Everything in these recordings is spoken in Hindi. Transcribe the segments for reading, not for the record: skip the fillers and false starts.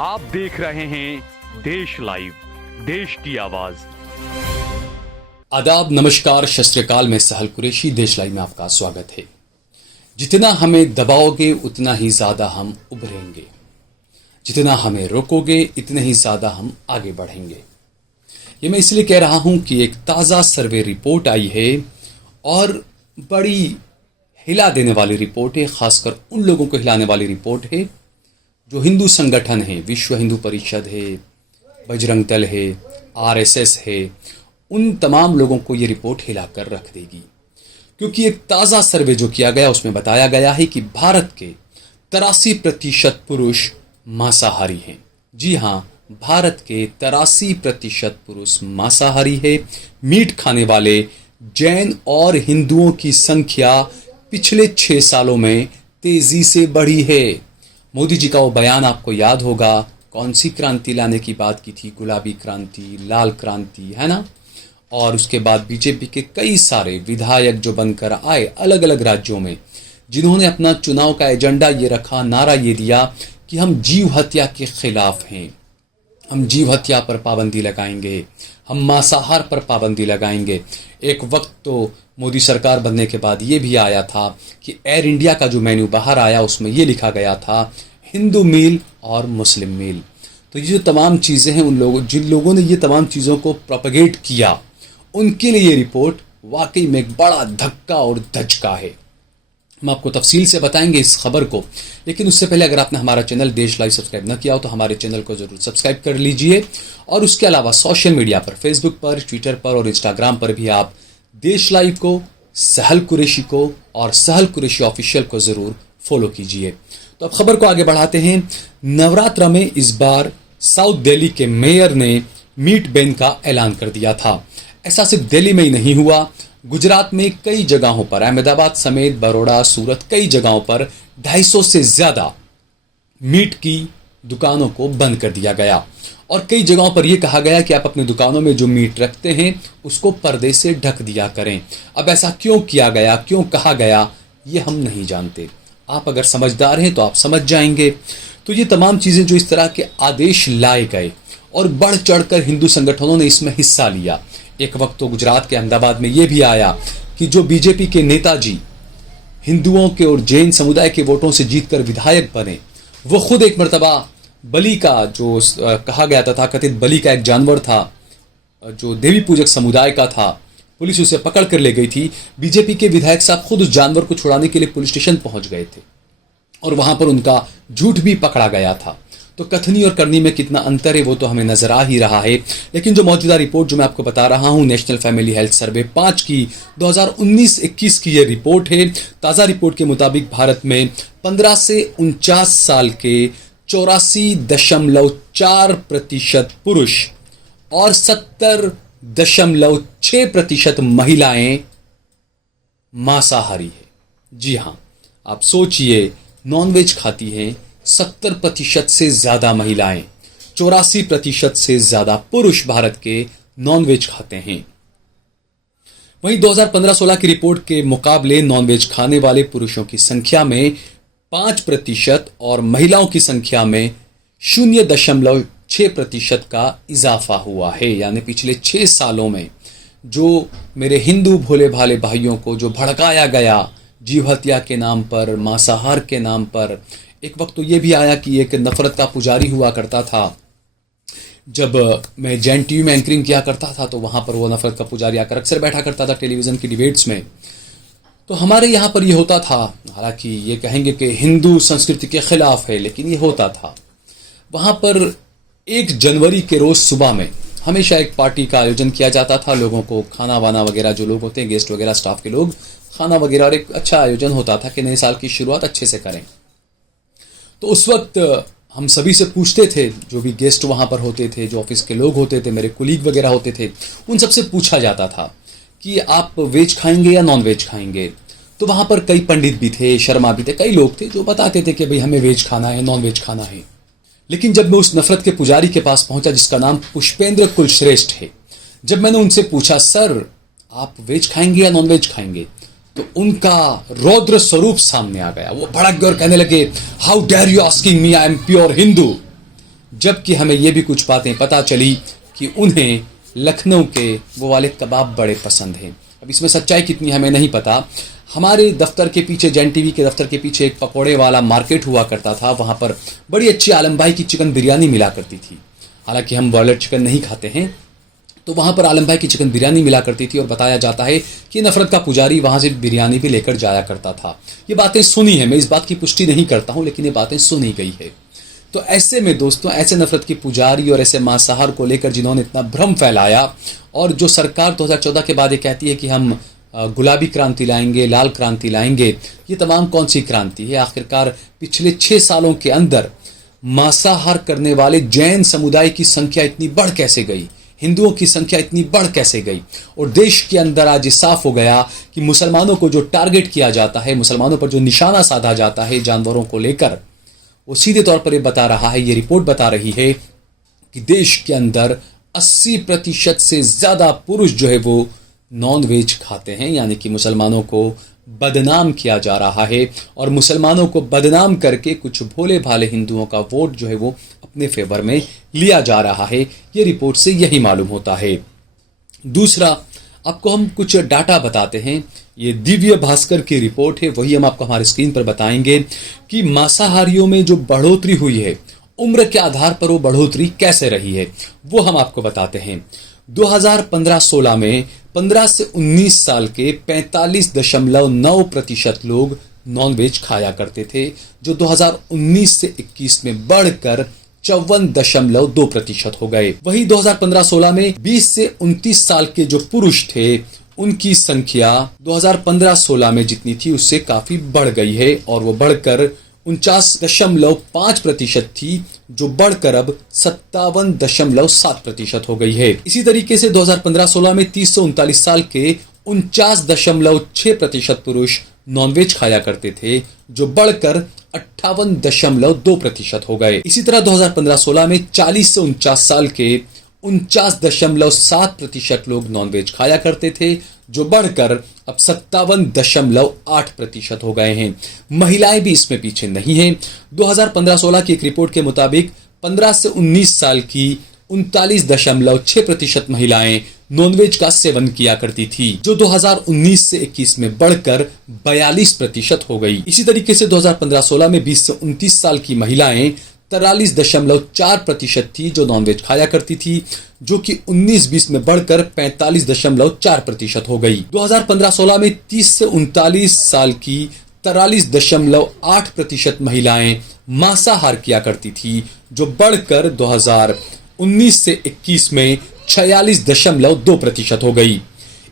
आप देख रहे हैं देश लाइव, देश की आवाज। आदाब, नमस्कार, सत श्री अकाल। में सहल कुरैशी, देश लाइव में आपका स्वागत है। जितना हमें दबाओगे उतना ही ज्यादा हम उभरेंगे, जितना हमें रोकोगे इतने ही ज्यादा हम आगे बढ़ेंगे। ये मैं इसलिए कह रहा हूं कि एक ताज़ा सर्वे रिपोर्ट आई है और बड़ी हिला देने वाली रिपोर्ट है। खासकर उन लोगों को हिलाने वाली रिपोर्ट है जो हिंदू संगठन है, विश्व हिंदू परिषद है, बजरंग दल है, आरएसएस है। उन तमाम लोगों को ये रिपोर्ट हिलाकर रख देगी, क्योंकि एक ताज़ा सर्वे जो किया गया उसमें बताया गया है कि भारत के 83% पुरुष मांसाहारी हैं। जी हाँ, भारत के 83% पुरुष मांसाहारी है। मीट खाने वाले जैन और हिंदुओं की संख्या पिछले 6 सालों में तेजी से बढ़ी है। मोदी जी का वो बयान आपको याद होगा, कौन सी क्रांति लाने की बात की थी, गुलाबी क्रांति, लाल क्रांति, है ना। और उसके बाद बीजेपी के कई सारे विधायक जो बनकर आए अलग अलग राज्यों में, जिन्होंने अपना चुनाव का एजेंडा ये रखा, नारा ये दिया कि हम जीव हत्या के खिलाफ हैं, हम जीव हत्या पर पाबंदी लगाएंगे, हम मांसाहार पर पाबंदी लगाएंगे। एक वक्त तो मोदी सरकार बनने के बाद ये भी आया था कि एयर इंडिया का जो मेन्यू बाहर आया उसमें ये लिखा गया था हिंदू मील और मुस्लिम मील। तो ये जो तमाम चीज़ें हैं, उन लोगों जिन लोगों ने ये तमाम चीज़ों को प्रोपेगेट किया, उनके लिए ये रिपोर्ट वाकई में एक बड़ा धक्का और धचका है। हम आपको तफसील से बताएंगे इस खबर को, लेकिन उससे पहले अगर आपने हमारा चैनल देश लाइव सब्सक्राइब न किया हो तो हमारे चैनल को जरूर सब्सक्राइब कर लीजिए। और उसके अलावा सोशल मीडिया पर, फेसबुक पर, ट्विटर पर और इंस्टाग्राम पर भी आप देश लाइव को, सहल कुरैशी को और सहल कुरैशी ऑफिशियल को जरूर फॉलो कीजिए। तो अब खबर को आगे बढ़ाते हैं। नवरात्र में इस बार साउथ दिल्ली के मेयर ने मीट बैन का ऐलान कर दिया था। ऐसा सिर्फ दिल्ली में ही नहीं हुआ, गुजरात में कई जगहों पर, अहमदाबाद समेत बड़ौदा, सूरत, कई जगहों पर 250 से ज्यादा मीट की दुकानों को बंद कर दिया गया। और कई जगहों पर यह कहा गया कि आप अपनी दुकानों में जो मीट रखते हैं उसको पर्दे से ढक दिया करें। अब ऐसा क्यों किया गया, क्यों कहा गया, ये हम नहीं जानते। आप अगर समझदार हैं तो आप समझ जाएंगे। तो ये तमाम चीजें जो इस तरह के आदेश लाए गए और बढ़ चढ़कर हिंदू संगठनों ने इसमें हिस्सा लिया। एक वक्त तो गुजरात के अहमदाबाद में यह भी आया कि जो बीजेपी के नेताजी हिंदुओं के और जैन समुदाय के वोटों से जीतकर विधायक बने, वो खुद एक मर्तबा बलि का, जो कहा गया था कथित बलि का एक जानवर था जो देवी पूजक समुदाय का था, पुलिस उसे पकड़ कर ले गई थी। बीजेपी के विधायक साहब खुद उस जानवर को छुड़ाने के लिए पुलिस स्टेशन पहुंच गए थे और वहां पर उनका झूठ भी पकड़ा गया था। तो कथनी और करनी में कितना अंतर है वो तो हमें नजर आ ही रहा है। लेकिन जो मौजूदा रिपोर्ट जो मैं आपको बता रहा हूं, नेशनल फैमिली हेल्थ सर्वे 5 की 2019-21 की ये रिपोर्ट है। ताज़ा रिपोर्ट के मुताबिक भारत में 15 से 49 साल के 84.4% पुरुष और 70.6% महिलाएं मांसाहारी है। जी हां, आप सोचिए, नॉनवेज खाती हैं 70% से ज्यादा महिलाएं, 84% से ज्यादा पुरुष भारत के नॉनवेज खाते हैं। वहीं 2015-16 की रिपोर्ट के मुकाबले नॉनवेज खाने वाले पुरुषों की संख्या में 5% और महिलाओं की संख्या में 0.6% का इजाफा हुआ है। यानी पिछले 6 सालों में जो मेरे हिंदू भोले भाले भाइयों को जो भड़काया गया जीव हत्या के नाम पर, मांसाहार के नाम पर। एक वक्त तो ये भी आया कि एक नफरत का पुजारी हुआ करता था। जब मैं जैन टीवी में एंकरिंग किया करता था तो वहां पर वो नफरत का पुजारी आकर अक्सर बैठा करता था टेलीविजन की डिबेट्स में। तो हमारे यहाँ पर ये होता था, हालांकि ये कहेंगे कि हिंदू संस्कृति के खिलाफ है, लेकिन ये होता था। वहां पर 1 जनवरी के रोज सुबह में हमेशा एक पार्टी का आयोजन किया जाता था। लोगों को खाना वाना वगैरह, जो लोग होते हैं गेस्ट वगैरह, स्टाफ के लोग, खाना वगैरह, और एक अच्छा आयोजन होता था कि नए साल की शुरुआत अच्छे से करें। तो उस वक्त हम सभी से पूछते थे, जो भी गेस्ट वहां पर होते थे, जो ऑफिस के लोग होते थे, मेरे कुलीग वगैरह होते थे, उन सबसे पूछा जाता था कि आप वेज खाएंगे या नॉन वेज खाएंगे। तो वहां पर कई पंडित भी थे, शर्मा भी थे, कई लोग थे जो बताते थे कि भाई हमें वेज खाना है, नॉन वेज खाना है। लेकिन जब मैं उस नफरत के पुजारी के पास पहुंचा जिसका नाम पुष्पेंद्र कुलश्रेष्ठ है, जब मैंने उनसे पूछा, सर आप वेज खाएंगे या नॉन वेज खाएंगे, तो उनका रौद्र स्वरूप सामने आ गया। वो भड़क गए और कहने लगे, how dare you asking me, I am pure Hindu. जबकि हमें ये भी कुछ बातें पता चली कि उन्हें लखनऊ के वो वाले कबाब बड़े पसंद हैं। अब इसमें सच्चाई कितनी हमें नहीं पता। हमारे दफ्तर के पीछे, जैन टीवी के दफ्तर के पीछे एक पकौड़े वाला मार्केट हुआ करता था। वहाँ पर बड़ी अच्छी आलम भाई की चिकन बिरयानी मिला करती थी। हालांकि हम बॉयलर चिकन नहीं खाते हैं, तो वहाँ पर आलम भाई की चिकन बिरयानी मिला करती थी और बताया जाता है कि नफरत का पुजारी वहाँ से बिरयानी भी लेकर जाया करता था। ये बातें सुनी है, मैं इस बात की पुष्टि नहीं करता हूँ, लेकिन ये बातें सुनी गई है। तो ऐसे में दोस्तों, ऐसे नफरत की पुजारी और ऐसे मांसाहार को लेकर जिन्होंने इतना भ्रम फैलाया, और जो सरकार 2014 के बाद ये कहती है कि हम गुलाबी क्रांति लाएंगे, लाल क्रांति लाएंगे, ये तमाम कौन सी क्रांति है? आखिरकार पिछले 6 सालों के अंदर मांसाहार करने वाले जैन समुदाय की संख्या इतनी बढ़ कैसे गई, हिंदुओं की संख्या इतनी बढ़ कैसे गई? और देश के अंदर आज ये साफ हो गया कि मुसलमानों को जो टारगेट किया जाता है, मुसलमानों पर जो निशाना साधा जाता है जानवरों को लेकर, वो सीधे तौर पर ये बता रहा है, ये रिपोर्ट बता रही है कि देश के अंदर 80% से ज्यादा पुरुष जो है वो नॉन वेज खाते हैं। यानी कि मुसलमानों को बदनाम किया जा रहा है, और मुसलमानों को बदनाम करके कुछ भोले भाले हिंदुओं का वोट जो है वो अपने फेवर में लिया जा रहा है। ये रिपोर्ट से यही मालूम होता है। दूसरा, आपको हम कुछ डाटा बताते हैं। ये दिव्य भास्कर की रिपोर्ट है, वही हम आपको हमारे स्क्रीन पर बताएंगे कि मांसाहारियों में जो बढ़ोतरी हुई है, उम्र के आधार पर वो बढ़ोतरी कैसे रही है, वो हम आपको बताते हैं। 2015-16 में 15 से 19 साल के 45.9% लोग नॉनवेज खाया करते थे, जो 2019 से 21 में बढ़कर 54.2% हो गए। वही 2015-16 में 20 से 29 साल के जो पुरुष थे, उनकी संख्या 2015-16 में जितनी थी उससे काफी बढ़ गई है, और वो बढ़कर 49.5% थी, जो बढ़कर अब 57.7% हो गई है। इसी तरीके से 2015-16 में 30 से 39 साल के 49.6% पुरुष नॉनवेज खाया करते थे, जो बढ़कर 58.2% हो गए। इसी तरह 2015-16 में 40 से 49 साल के 49.7% लोग नॉनवेज खाया करते थे, जो बढ़कर अब 57.8% हो गए हैं। महिलाएं भी इसमें पीछे नहीं हैं। 2015-16 की एक रिपोर्ट के मुताबिक 15 से 19 साल की 39.6% महिलाएं नॉनवेज का सेवन किया करती थी, जो 2019 से 21 में बढ़कर 42% हो गई। इसी तरीके से 2015-16 में 20 से 29 साल की महिलाएं 43.4% थी जो नॉनवेज खाया करती थी, जो कि 19-20 में बढ़कर 45.4% हो गई। 2015-16 में 30 से 39 साल की 43.8% महिलाएं मांसाहार किया करती थी, जो बढ़कर 2019 से 21 में 46.2% हो गई।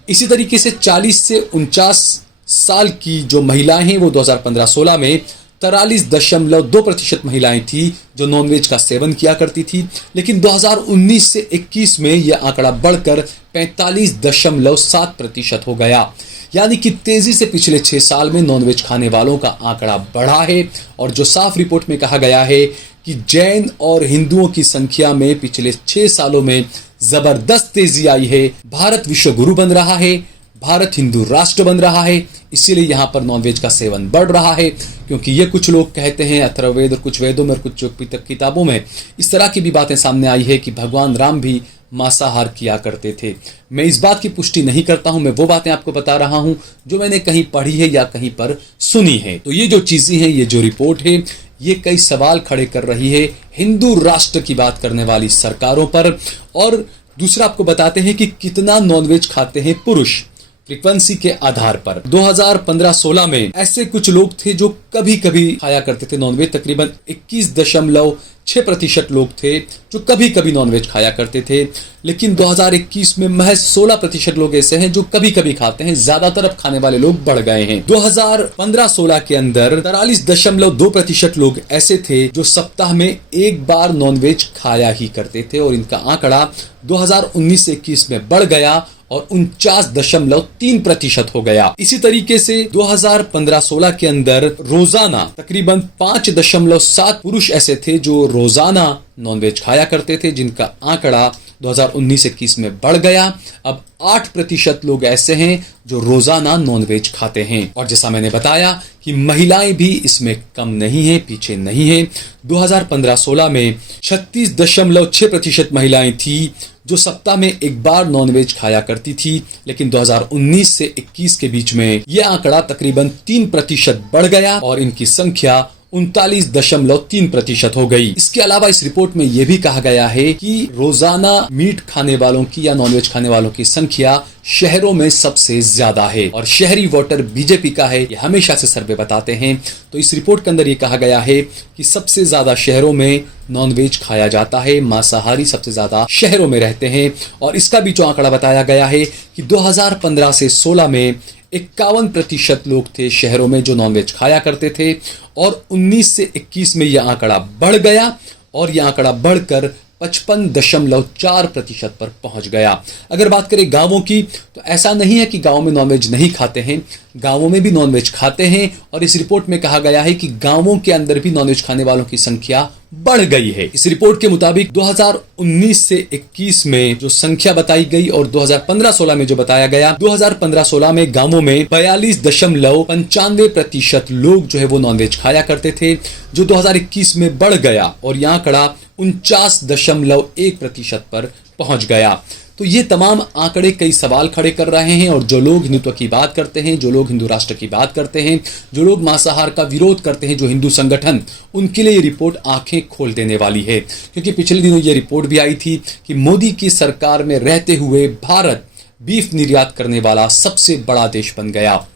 इसी तरीके से 40 से 49 साल की जो महिलाएं हैं वो 2015-16 में 43.2% महिलाएं थी जो नॉनवेज का सेवन किया करती थी, लेकिन 2019 से 21 में यह आंकड़ा बढ़कर 45.7% हो गया। यानी कि तेजी से पिछले 6 साल में नॉनवेज खाने वालों का आंकड़ा बढ़ा है, और जो साफ रिपोर्ट में कहा गया है कि जैन और हिंदुओं की संख्या में पिछले 6 सालों में जबरदस्त तेजी आई है। भारत विश्व गुरु बन रहा है, भारत हिंदू राष्ट्र बन रहा है, इसीलिए यहाँ पर नॉनवेज का सेवन बढ़ रहा है। क्योंकि ये कुछ लोग कहते हैं, अथर्ववेद और कुछ वेदों में और कुछ किताबों में इस तरह की भी बातें सामने आई है कि भगवान राम भी मांसाहार किया करते थे। मैं इस बात की पुष्टि नहीं करता हूं, मैं वो बातें आपको बता रहा हूं जो मैंने कहीं पढ़ी है या कहीं पर सुनी है। तो ये जो चीजें हैं, ये जो रिपोर्ट है, ये कई सवाल खड़े कर रही है हिंदू राष्ट्र की बात करने वाली सरकारों पर। और दूसरा आपको बताते हैं कि कितना नॉनवेज खाते हैं पुरुष फ्रीक्वेंसी के आधार पर। 2015-16 में ऐसे कुछ लोग थे जो कभी कभी खाया करते थे नॉनवेज। तकरीबन 21.6% लोग थे जो कभी कभी नॉनवेज खाया करते थे, लेकिन 2021 में महज 16% लोग ऐसे हैं जो कभी कभी खाते हैं। ज्यादातर अब खाने वाले लोग बढ़ गए हैं। 2015-16 के अंदर 43.2% लोग ऐसे थे जो सप्ताह में एक बार नॉनवेज खाया ही करते थे, और इनका आंकड़ा 2019 से 21 में बढ़ गया और 49.3% हो गया। इसी तरीके से 2015-16 के अंदर रोजाना तकरीबन 5.7 पुरुष ऐसे थे जो रोजाना नॉनवेज खाया करते थे, जिनका आंकड़ा 2019-21 में बढ़ गया। अब 8% लोग ऐसे हैं जो रोजाना नॉनवेज खाते हैं। और जैसा मैंने बताया कि महिलाएं भी इसमें कम नहीं है, पीछे नहीं है। 2015-16 में 36.6% महिलाएं थी जो सप्ताह में एक बार नॉनवेज खाया करती थी, लेकिन 2019 से 21 के बीच में यह आंकड़ा तकरीबन 3% बढ़ गया और इनकी संख्या 39.3% हो गई। इसके अलावा इस रिपोर्ट में यह भी कहा गया है कि रोजाना मीट खाने वालों की या नॉनवेज खाने वालों की संख्या शहरों में सबसे ज्यादा है और शहरी वोटर बीजेपी का है, ये हमेशा से सर्वे बताते हैं। तो इस रिपोर्ट के अंदर ये कहा गया है कि सबसे ज्यादा शहरों में नॉनवेज खाया जाता है, मांसाहारी सबसे ज्यादा शहरों में रहते हैं। और इसका भी जो आंकड़ा बताया गया है कि 2015 से 16 में 51% लोग थे शहरों में जो नॉनवेज खाया करते थे और 19 से 21 में यह आंकड़ा बढ़ गया और यह आंकड़ा बढ़कर 55.4% पर पहुंच गया। अगर बात करें गांवों की, तो ऐसा नहीं है कि गांव में नॉनवेज नहीं खाते हैं, गांवों में भी नॉनवेज खाते हैं। और इस रिपोर्ट में कहा गया है कि गांवों के अंदर भी नॉनवेज खाने वालों की संख्या बढ़ गई है। इस रिपोर्ट के मुताबिक 2019 से 21 में जो संख्या बताई गई और 2015-16 में जो बताया गया, 2015-16 में गांवों में 42.95% लोग जो है वो नॉनवेज खाया करते थे, जो 2021 में बढ़ गया और यह आंकड़ा 49.1% पर पहुंच गया। तो ये तमाम आंकड़े कई सवाल खड़े कर रहे हैं और जो लोग हिंदुत्व की बात करते हैं, जो लोग हिंदू राष्ट्र की बात करते हैं, जो लोग मांसाहार का विरोध करते हैं, जो हिंदू संगठन, उनके लिए ये रिपोर्ट आंखें खोल देने वाली है। क्योंकि पिछले दिनों ये रिपोर्ट भी आई थी कि मोदी की सरकार में रहते हुए भारत बीफ निर्यात करने वाला सबसे बड़ा देश बन गया।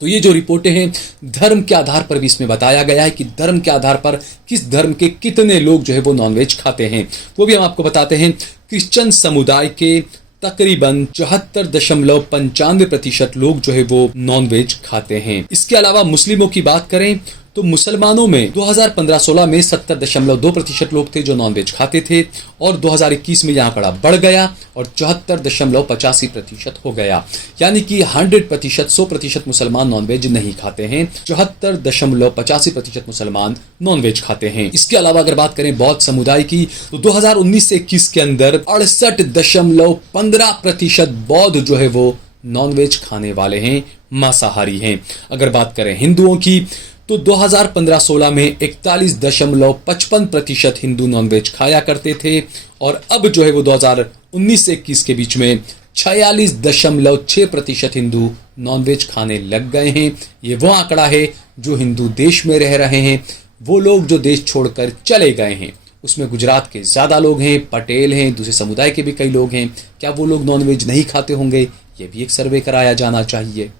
तो ये जो रिपोर्टें हैं, धर्म के आधार पर भी इसमें बताया गया है कि धर्म के आधार पर किस धर्म के कितने लोग जो है वो नॉनवेज खाते हैं। वो भी हम आपको बताते हैं। क्रिश्चियन समुदाय के तकरीबन 74.95% लोग जो है वो नॉनवेज खाते हैं। इसके अलावा मुस्लिमों की बात करें तो मुसलमानों में 2015-16 में 70.2% लोग थे जो नॉनवेज खाते थे और 2021 में यह आंकड़ा बढ़ गया और 74.85% हो गया। यानी कि 100%, 100% मुसलमान नॉनवेज नहीं खाते हैं, 74.85% मुसलमान नॉनवेज खाते हैं। इसके अलावा अगर बात करें बौद्ध समुदाय की, तो 2019 से 21 के अंदर 68.15% बौद्ध जो है वो नॉनवेज खाने वाले हैं, मांसाहारी हैं। अगर बात करें हिंदुओं की, तो 2015-16 में 41.55% हिंदू नॉनवेज खाया करते थे और अब जो है वो 2019 से 21 के बीच में 46.6% हिंदू नॉनवेज खाने लग गए हैं। ये वो आंकड़ा है जो हिंदू देश में रह रहे हैं। वो लोग जो देश छोड़कर चले गए हैं, उसमें गुजरात के ज्यादा लोग हैं, पटेल हैं, दूसरे समुदाय के भी कई लोग हैं। क्या वो लोग नॉनवेज नहीं खाते होंगे? ये भी एक सर्वे कराया जाना चाहिए।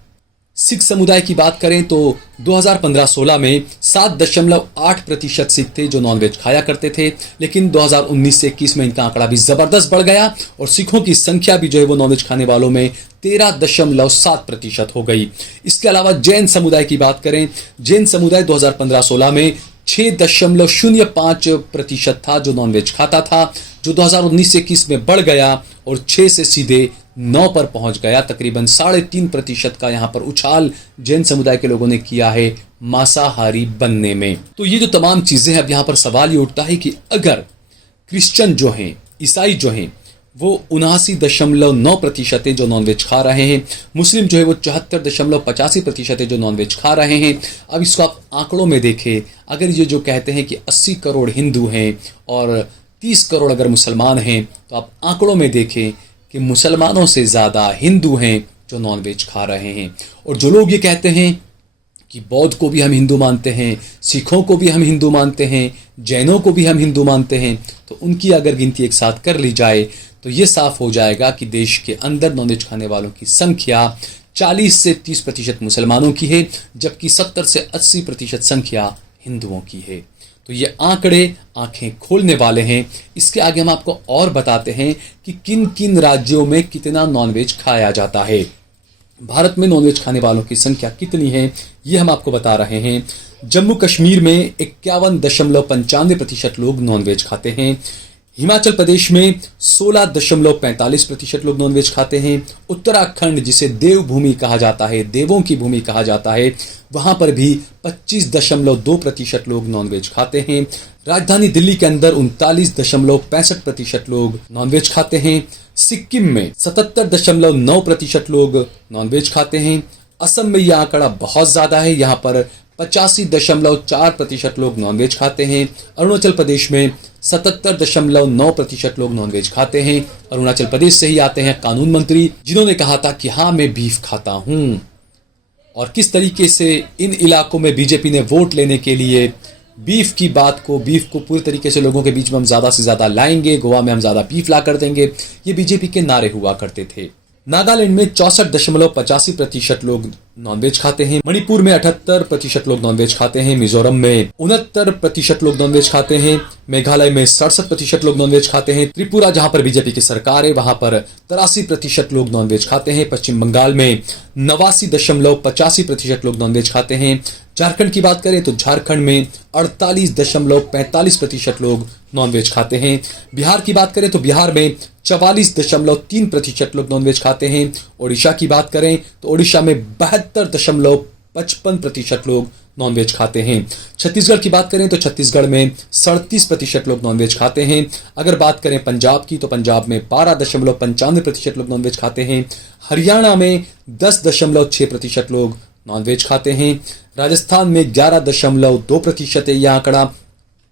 सिख समुदाय की बात करें तो 2015-16 में 7.8% सिख थे जो नॉनवेज खाया करते थे, लेकिन 2019 से 21 में इनका आंकड़ा भी जबरदस्त बढ़ गया और सिखों की संख्या भी जो है वो नॉनवेज खाने वालों में 13.7% हो गई। इसके अलावा जैन समुदाय की बात करें, जैन समुदाय 2015-16 में 6.05% था जो नॉनवेज खाता था, जो 2019 से 21 में बढ़ गया और 6 से सीधे 9 पर पहुंच गया। तकरीबन 3.5% का यहां पर उछाल जैन समुदाय के लोगों ने किया है मांसाहारी बनने में। तो ये जो तमाम चीजें हैं, अब यहां पर सवाल ये उठता है कि अगर क्रिश्चियन जो हैं, ईसाई जो हैं, वो 79.9% है जो नॉनवेज खा रहे हैं, मुस्लिम जो है वो 74.85% है जो नॉनवेज खा रहे हैं। अब इसको आप आंकड़ों में देखें, अगर ये जो कहते हैं कि 80 करोड़ हिंदू हैं और 30 करोड़ अगर मुसलमान हैं, तो आप आंकड़ों में देखें कि मुसलमानों से ज्यादा हिंदू हैं जो नॉनवेज खा रहे हैं। और जो लोग ये कहते हैं कि बौद्ध को भी हम हिंदू मानते हैं, सिखों को भी हम हिंदू मानते हैं, जैनों को भी हम हिंदू मानते हैं, तो उनकी अगर गिनती एक साथ कर ली जाए तो ये साफ हो जाएगा कि देश के अंदर नॉनवेज खाने वालों की संख्या 40 से 30% मुसलमानों की है, जबकि 70 से 80% संख्या हिंदुओं की है। तो ये आंकड़े आंखें खोलने वाले हैं। इसके आगे हम आपको और बताते हैं कि किन किन राज्यों में कितना नॉनवेज खाया जाता है। भारत में नॉनवेज खाने वालों की संख्या कितनी है, ये हम आपको बता रहे हैं। जम्मू कश्मीर में 51.95% लोग नॉनवेज खाते हैं। हिमाचल प्रदेश में 16.45% लोग नॉनवेज खाते हैं। उत्तराखंड, जिसे देवभूमि कहा जाता है, देवों की भूमि कहा जाता है, वहां पर भी 25.2% लोग नॉनवेज खाते हैं। राजधानी दिल्ली के अंदर 39.65% लोग नॉनवेज खाते हैं। सिक्किम में 77.9% लोग नॉनवेज खाते हैं। असम में यह आंकड़ा बहुत ज्यादा है, यहां पर 85.4% लोग नॉनवेज खाते हैं। अरुणाचल प्रदेश में 77.9% लोग नॉनवेज खाते हैं। अरुणाचल प्रदेश से ही आते हैं कानून मंत्री, जिन्होंने कहा था कि हाँ, मैं बीफ खाता हूं। और किस तरीके से इन इलाकों में बीजेपी ने वोट लेने के लिए बीफ को पूरी तरीके से लोगों के बीच में हम ज्यादा से ज्यादा लाएंगे, गोवा में हम ज्यादा बीफ ला कर देंगे, ये बीजेपी के नारे हुआ करते थे। नागालैंड में 64.85% लोग नॉनवेज खाते हैं। मणिपुर में 78% लोग नॉनवेज खाते हैं। मिजोरम में 69% लोग नॉनवेज खाते हैं। मेघालय में 67% लोग नॉनवेज खाते हैं। त्रिपुरा, जहां पर बीजेपी की सरकार है, वहां पर 83% लोग नॉनवेज खाते हैं। पश्चिम बंगाल में 89.85% लोग नॉनवेज खाते हैं। झारखंड की बात करें तो झारखंड में 48.45% लोग नॉनवेज खाते हैं। बिहार की बात करें तो बिहार में 44.3% लोग नॉनवेज खाते हैं। ओडिशा की बात करें तो ओडिशा में 72.55% लोग नॉनवेज खाते हैं। छत्तीसगढ़ की बात करें तो छत्तीसगढ़ में 37% लोग नॉनवेज खाते हैं। अगर बात करें पंजाब की तो पंजाब में 12.95% लोग नॉनवेज खाते हैं। हरियाणा में 10.6% लोग नॉनवेज खाते हैं। राजस्थान में 11.2% है यह आंकड़ा,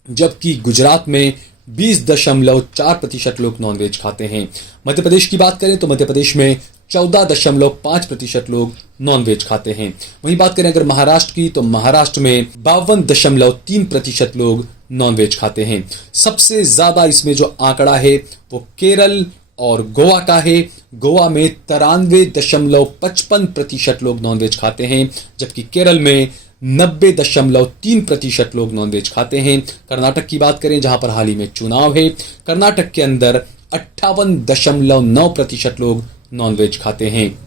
जबकि गुजरात में 20.4% लोग नॉनवेज खाते हैं। मध्य प्रदेश की बात करें तो मध्य प्रदेश में 14.5% लोग नॉनवेज खाते हैं। वहीं बात करें अगर महाराष्ट्र की तो महाराष्ट्र में 52.3% लोग नॉनवेज खाते हैं। सबसे ज्यादा इसमें जो आंकड़ा है वो केरल और गोवा का है। गोवा में 93.55% लोग नॉनवेज खाते हैं, जबकि केरल में 90.3% लोग नॉनवेज खाते हैं। कर्नाटक की बात करें, जहां पर हाल ही में चुनाव है, कर्नाटक के अंदर 58.9% लोग नॉनवेज खाते हैं।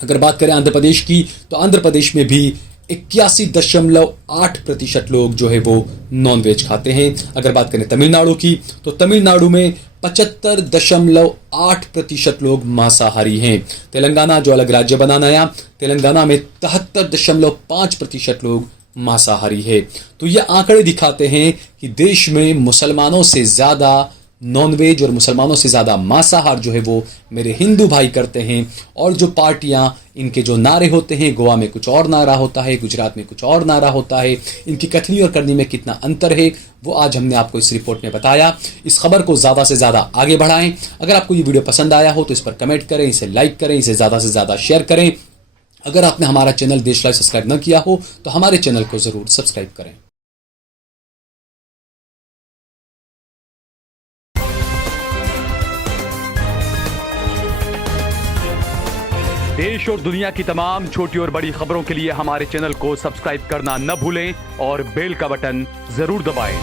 अगर बात करें आंध्र प्रदेश की तो आंध्र प्रदेश में भी 81.8% लोग जो है वो नॉनवेज खाते हैं। अगर बात करें तमिलनाडु की तो तमिलनाडु में 75.8% लोग मांसाहारी हैं। तेलंगाना, जो अलग राज्य बना नया, तेलंगाना में 73.5% लोग मांसाहारी है। तो ये आंकड़े दिखाते हैं कि देश में मुसलमानों से ज्यादा नॉनवेज और मुसलमानों से ज्यादा मांसाहार जो है वो मेरे हिंदू भाई करते हैं। और जो पार्टियां, इनके जो नारे होते हैं, गोवा में कुछ और नारा होता है, गुजरात में कुछ और नारा होता है, इनकी कथनी और करनी में कितना अंतर है वो आज हमने आपको इस रिपोर्ट में बताया। इस खबर को ज्यादा से ज्यादा आगे बढ़ाएं। अगर आपको ये वीडियो पसंद आया हो तो इस पर कमेंट करें, इसे लाइक करें, इसे ज्यादा से ज्यादा शेयर करें। अगर आपने हमारा चैनल देश लाइव सब्सक्राइब न किया हो तो हमारे चैनल को जरूर सब्सक्राइब करें। देश और दुनिया की तमाम छोटी और बड़ी खबरों के लिए हमारे चैनल को सब्सक्राइब करना न भूलें और बेल का बटन जरूर दबाएं।